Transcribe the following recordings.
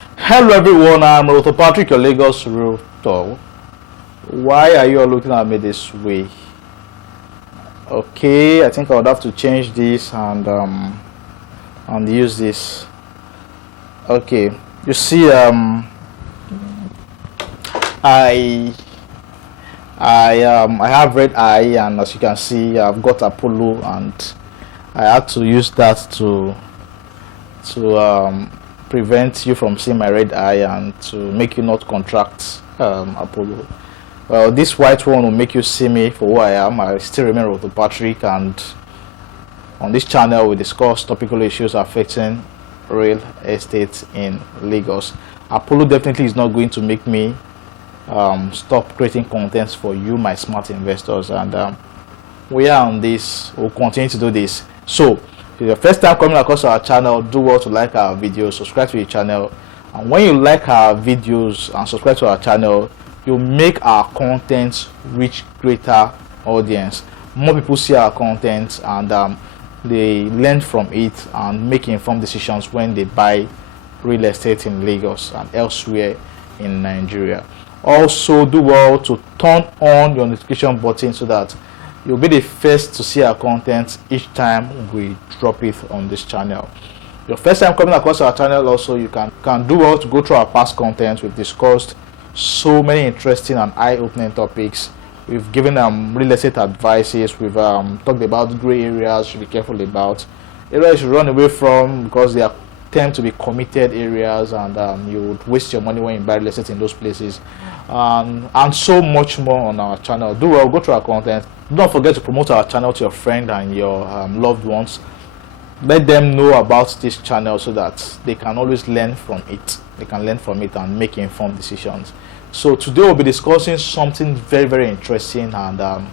Hello everyone, I'm Roto Patrick, your Lagos Realtor. Why are you all looking at me this way? Okay, I think I would have to change this and use this. Okay, you see, I I have red eye, and as you can see, I've got Apollo, and I had to use that to prevent you from seeing my red eye and to make you not contract Apollo. Well, this white one will make you see me for who I am. I still remain Roto Patrick, and on this channel we discuss topical issues affecting real estate in Lagos. Apollo definitely is not going to make me stop creating contents for you, my smart investors, and we are on this. We'll continue to do this. So if it's your first time coming across our channel, do well to like our videos, subscribe to the channel, and when you like our videos and subscribe to our channel, you make our content reach greater audience. More people see our content, and they learn from it and make informed decisions when they buy real estate in Lagos and elsewhere in Nigeria. Also, do well to turn on your notification button so that you'll be the first to see our content each time we drop it on this channel. Your first time coming across our channel, also you can do well to go through our past content. We've discussed so many interesting and eye-opening topics. We've given real estate advices. We've talked about gray areas you should be careful about, areas you should run away from because they are tend to be committed areas, and you would waste your money when you buy real estate in those places, and so much more on our channel. Do well, go through our content. Don't forget to promote our channel to your friend and your loved ones. Let them know about this channel so that they can always learn from it. They can learn from it and make informed decisions. So today we'll be discussing something very, very interesting and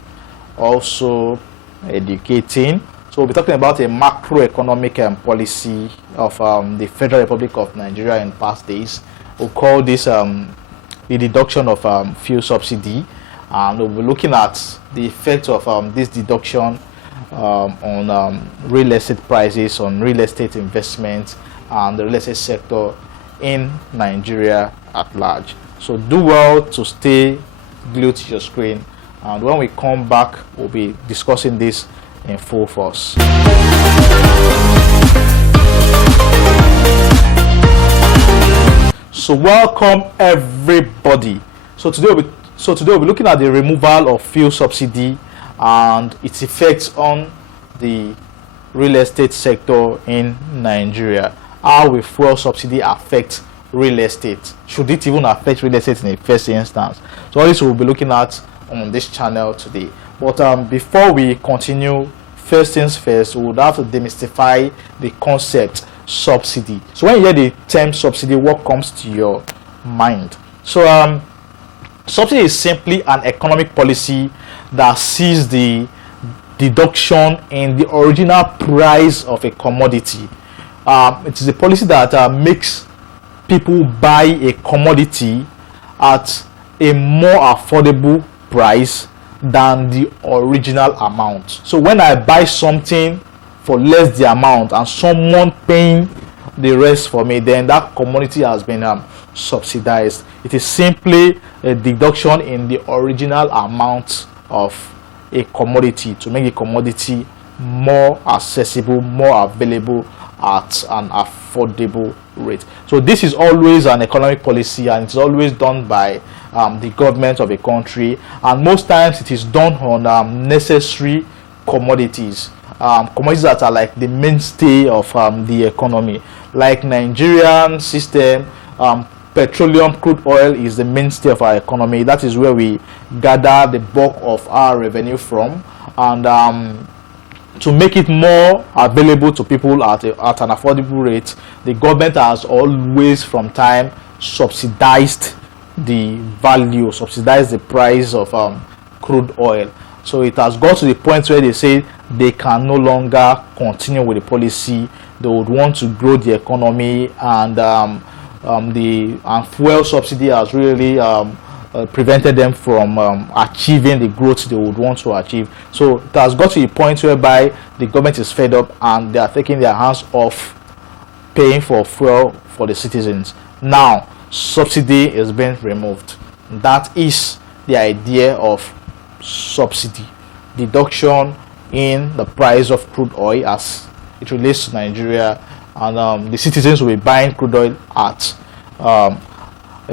also educating. So we'll be talking about a macroeconomic policy of the Federal Republic of Nigeria in past days. We'll call this the deduction of fuel subsidy, and we'll be looking at the effect of this deduction on real estate prices, on real estate investment, and the real estate sector in Nigeria at large. So do well to stay glued to your screen, and when we come back, we'll be discussing this in full force. So welcome everybody. So today we'll be looking at the removal of fuel subsidy and its effects on the real estate sector in Nigeria. How will fuel subsidy affect real estate? Should it even affect real estate in the first instance? So all this we'll be looking at on this channel today. But before we continue, first things first, we would have to demystify the concept subsidy. So when you hear the term subsidy, what comes to your mind? So subsidy is simply an economic policy that sees the deduction in the original price of a commodity. It is a policy that makes people buy a commodity at a more affordable price than the original amount. So when I buy something for less the amount and someone paying the rest for me, then that commodity has been subsidized. It is simply a deduction in the original amount of a commodity to make the commodity more accessible, more available at an affordable rate. So this is always an economic policy, and it's always done by the government of a country, and most times it is done on necessary commodities, commodities that are like the mainstay of the economy. Like Nigerian system, petroleum crude oil is the mainstay of our economy. That is where we gather the bulk of our revenue from, and to make it more available to people at an affordable rate, the government has always from time subsidized the value, subsidized the price of crude oil. So it has got to the point where they say they can no longer continue with the policy. They would want to grow the economy, and fuel subsidy has really prevented them from achieving the growth they would want to achieve. So it has got to the point whereby the government is fed up and they are taking their hands off paying for fuel for the citizens. Now subsidy is being removed. That is the idea of subsidy, deduction in the price of crude oil as it relates to Nigeria, and the citizens will be buying crude oil at a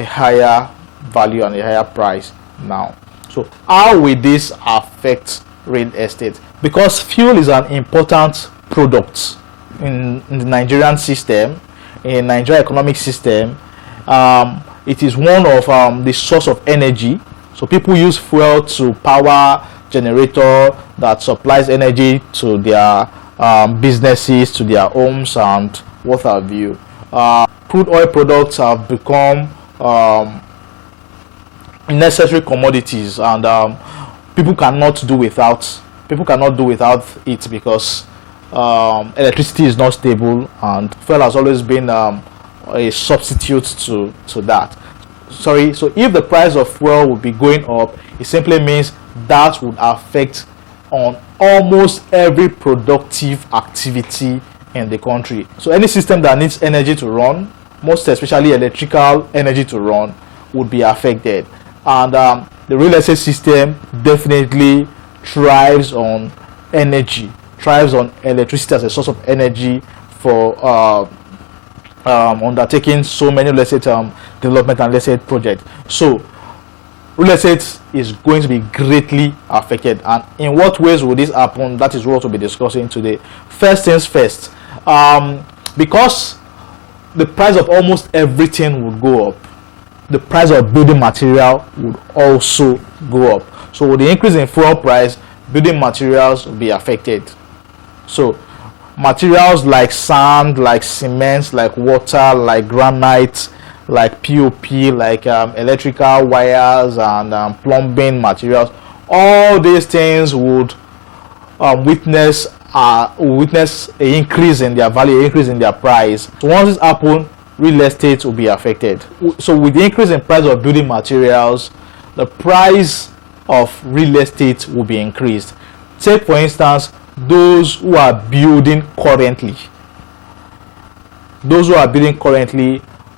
higher value and a higher price now. So how will this affect real estate? Because fuel is an important product in the Nigerian system, in Nigerian economic system. It is one of the source of energy. So people use fuel to power generator that supplies energy to their businesses, to their homes, and what have you. Crude oil products have become necessary commodities, and people cannot do without it, because electricity is not stable, and fuel has always been a substitute to that. So if the price of fuel would be going up, it simply means that would affect on almost every productive activity in the country. So any system that needs energy to run, most especially electrical energy to run, would be affected. And the real estate system definitely thrives on energy, thrives on electricity as a source of energy for undertaking so many real estate development and real estate projects. So real estate is going to be greatly affected. And in what ways will this happen? That is what we'll be discussing today. First things first, because the price of almost everything would go up, the price of building material would also go up. So with the increase in fuel price, building materials will be affected. So materials like sand, like cement, like water, like granite, like POP, like electrical wires, and plumbing materials, all these things would witness an increase in their value, increase in their price. So once this happens, real estate will be affected. So with the increase in price of building materials, the price of real estate will be increased. Take for instance those who are building currently.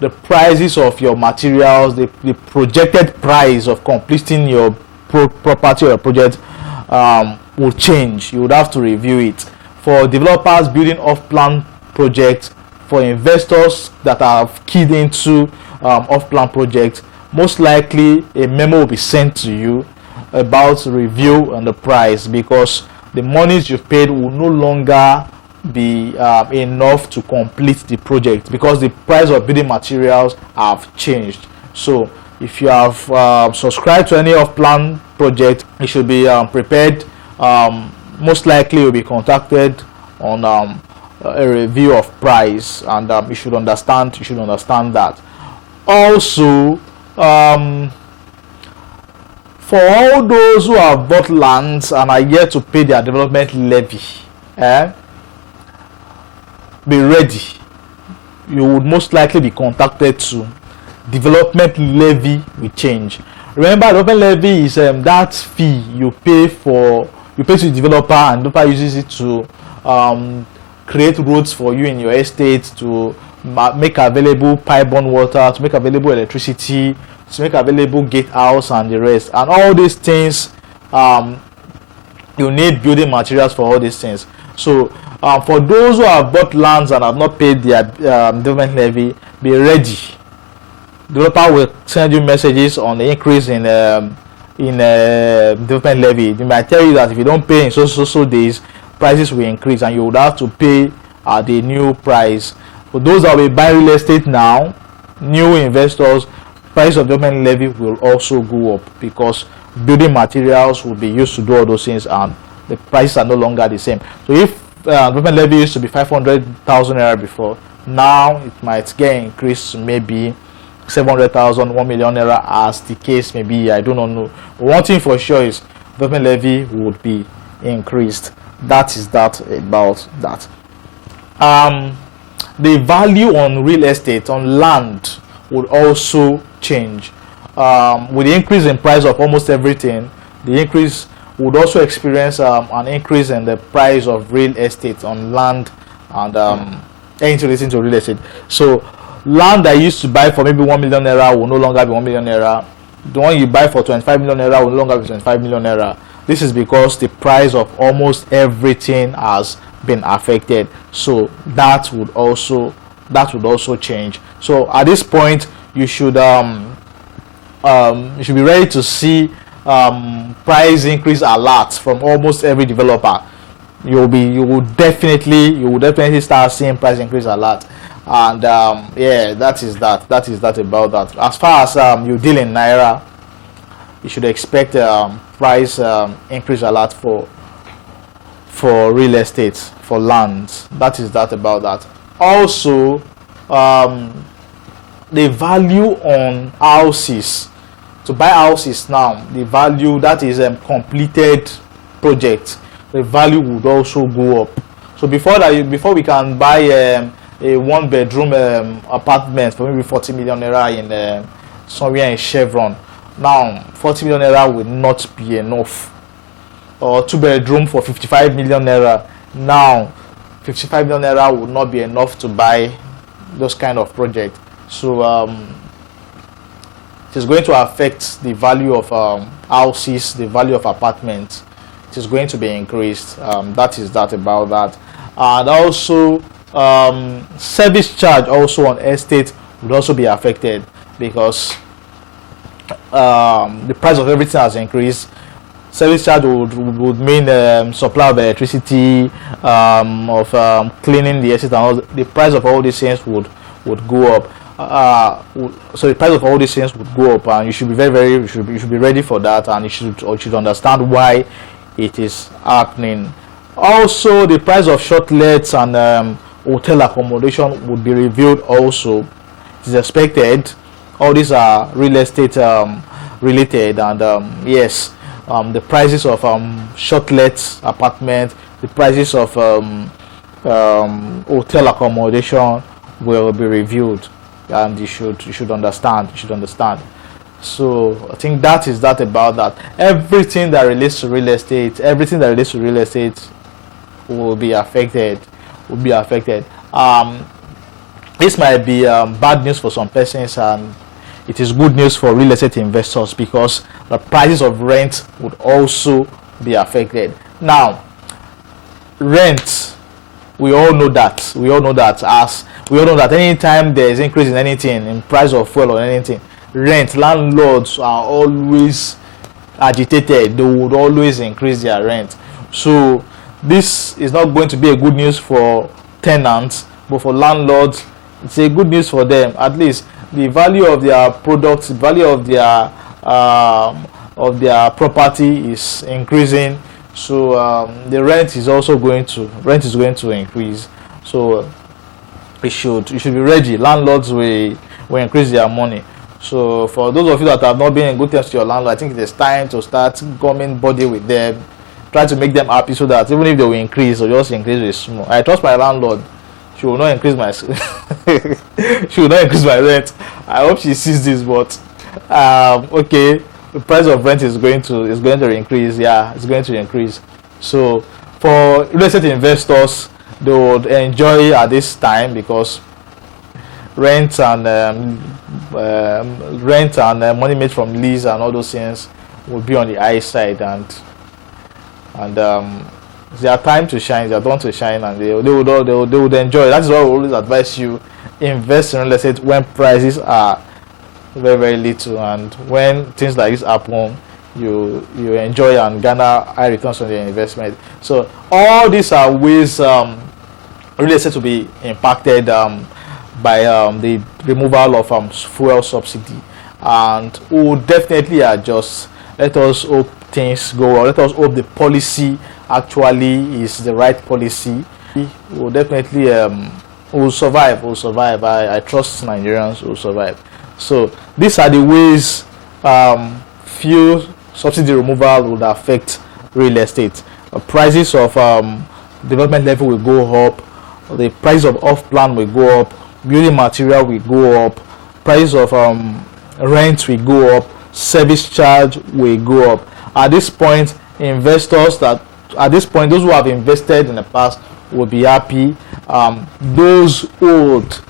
The prices of your materials, the projected price of completing your property or project will change. You would have to review it. For developers building off-plan projects, for investors that have keyed into off-plan projects, most likely a memo will be sent to you about review and the price, because the monies you've paid will no longer be enough to complete the project, because the price of building materials have changed. So if you have subscribed to any off-plan project, you should be prepared. Most likely you'll be contacted on a review of price, and you should understand that. Also, for all those who have bought lands and are yet to pay their development levy, be ready. You would most likely be contacted to. Development levy will change. Remember, development levy is that fee you pay to the developer, and the developer uses it to create roads for you in your estate, to make available pipe-borne water, to make available electricity, to make available gatehouse, and the rest. And all these things, you need building materials for all these things. So for those who have bought lands and have not paid their development levy, be ready. The developer will send you messages on the increase in development levy. They might tell you that if you don't pay in so days, prices will increase, and you would have to pay the new price. For those that will buy real estate now, new investors, price of development levy will also go up, because building materials will be used to do all those things, and the prices are no longer the same. So if development levy used to be 500,000 naira before, now it might get increased to maybe 700,000, 1 million naira, as the case may be. I do not know. But one thing for sure is development levy would be increased. That is that about that. The value on real estate, on land, would also change. With the increase in price of almost everything, the increase would also experience an increase in the price of real estate on land and anything relating to real estate. So Land that you used to buy for maybe 1 million naira will no longer be 1 million naira. The one you buy for 25 million naira will no longer be 25 million naira. This is because the price of almost everything has been affected. So that would also change. So at this point, you should be ready to see price increase alerts from almost every developer. You will definitely start seeing price increase alert. And yeah, that is that about that. As far as you deal in naira, you should expect price increase alert for real estate, for lands. That is that about that. Also, the value on houses, to buy houses now, the value that is completed project, the value would also go up. So before we can buy a 1-bedroom apartment for maybe 40 million naira in somewhere in Chevron, now 40 million naira will not be enough. Or 2-bedroom for 55 million naira, now 55 million naira would not be enough to buy those kind of projects. So it is going to affect the value of houses, the value of apartments. It is going to be increased. That is that about that. And also service charge also on estate would also be affected, because the price of everything has increased. Service charge would mean supply of electricity, of cleaning the estate, and all. The price of all these things would go up. So the price of all these things would go up, and you should be you should be ready for that, and you should understand why it is happening. Also, the price of short lets and hotel accommodation would be reviewed also. It is expected. All these are real estate related, and yes, the prices of short let apartment, the prices of hotel accommodation will be reviewed, and you should understand. So I think that is that about that. Everything that relates to real estate, will be affected. This might be bad news for some persons, and it is good news for real estate investors, because the prices of rent would also be affected. Now, rent, we all know that anytime there is increase in anything, in price of fuel or anything, landlords are always agitated. They would always increase their rent. So this is not going to be a good news for tenants, but for landlords, it's a good news for them. At least the value of their products, the value of their property is increasing. So the rent is going to increase. So you should be ready. Landlords will increase their money. So for those of you that have not been in good terms to your landlord, I think it is time to start coming body with them, try to make them happy, so that even if they will increase, or just increase with small. I trust my landlord. She will not increase my she will not increase my rent. I hope she sees this, but okay, the price of rent is going to increase. Yeah, it's going to increase. So for real estate investors, they would enjoy at this time, because rent and money made from lease and all those things will be on the high side, and it's their time to shine. They're done to shine, and they would enjoy. That is why we always advise you, invest in real estate when prices are very, very little, and when things like this happen, you enjoy and garner high returns on your investment. So all these are ways real estate will be impacted by the removal of fuel subsidy, and we will definitely adjust. Let us hope things go well. Let us hope the policy actually is the right policy. We will definitely will survive. I trust Nigerians will survive. So these are the ways fuel subsidy removal would affect real estate. Prices of development level will go up. The price of off-plan will go up. Building material will go up. Price of rent will go up. Service charge will go up. At this point, those who have invested in the past will be happy. Those old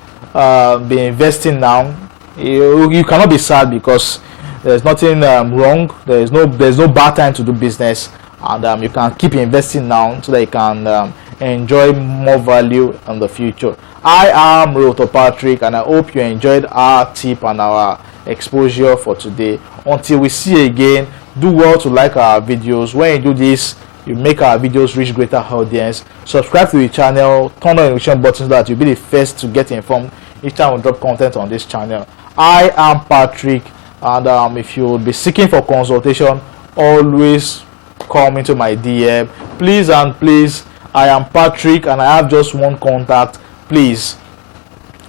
be investing now. You cannot be sad, because there's nothing wrong. There's no bad time to do business, and you can keep investing now so that you can enjoy more value in the future. I am Realtor Patrick, and I hope you enjoyed our tip and our exposure for today. Until we see again, do well to like our videos. When you do this, you make our videos reach greater audience. Subscribe to the channel, turn on the notification button so that you'll be the first to get informed each time we drop content on this channel. I am Patrick, and if you would be seeking for consultation, always come into my DM. Please and please, I am Patrick, and I have just one contact. Please,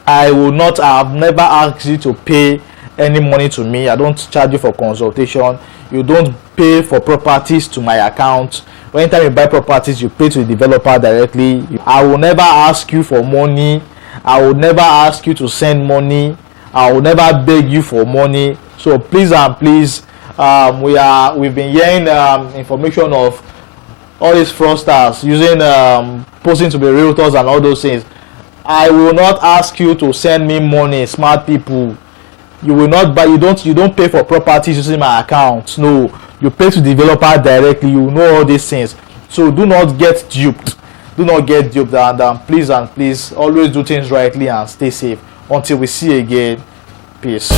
I have never asked you to pay any money to me. I don't charge you for consultation. You don't pay for properties to my account. Anytime you buy properties, you pay to the developer directly. I will never ask you for money. I will never ask you to send money. I will never beg you for money. So please and please, we've been hearing information of all these fraudsters using posting to be realtors and all those things. I will not ask you to send me money, smart people. You will not buy. You don't pay for properties using my account. No, you pay to developer directly. You know all these things. So do not get duped. Do not get duped. And please and please, always do things rightly and stay safe. Until we see again. Peace.